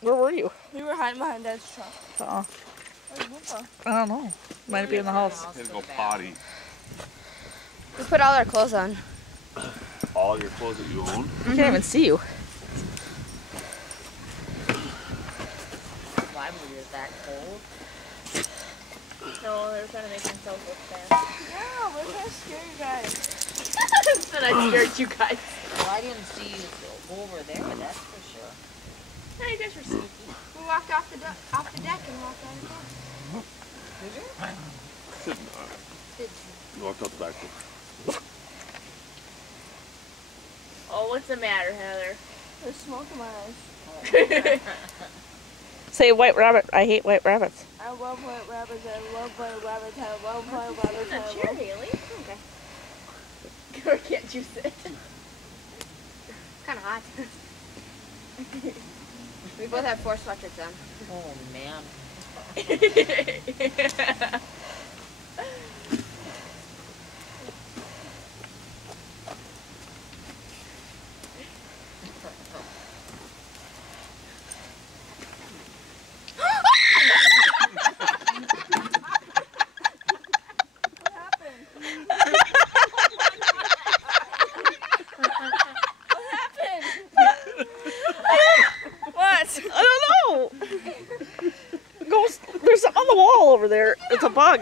Where were you? We were hiding behind Dad's truck. Uh-uh. Where'd you move from? I don't know. Might be in the house. Had to go potty. We put all our clothes on. All your clothes that you own? I can't even see you. Why were you that cold? No, they were trying to make themselves look fancy. Yeah, we're trying to scare you guys. Then I scared you guys. Well, I didn't see you go over there, that's for sure. No, you guys were sneaky. We walked off the deck and walked out the door. Did you? Did not. You walked out the back door. Oh, what's the matter, Heather? There's smoke in my eyes. Say white rabbit. I hate white rabbits. I love white rabbits. I love white rabbits. I love white rabbits. That's I your love... Haley. Okay. Or can't you sit? Kind of hot. We both have 4 sweatshirts on. Oh, man. What? I don't know. There's something on the wall over there. It's a bug.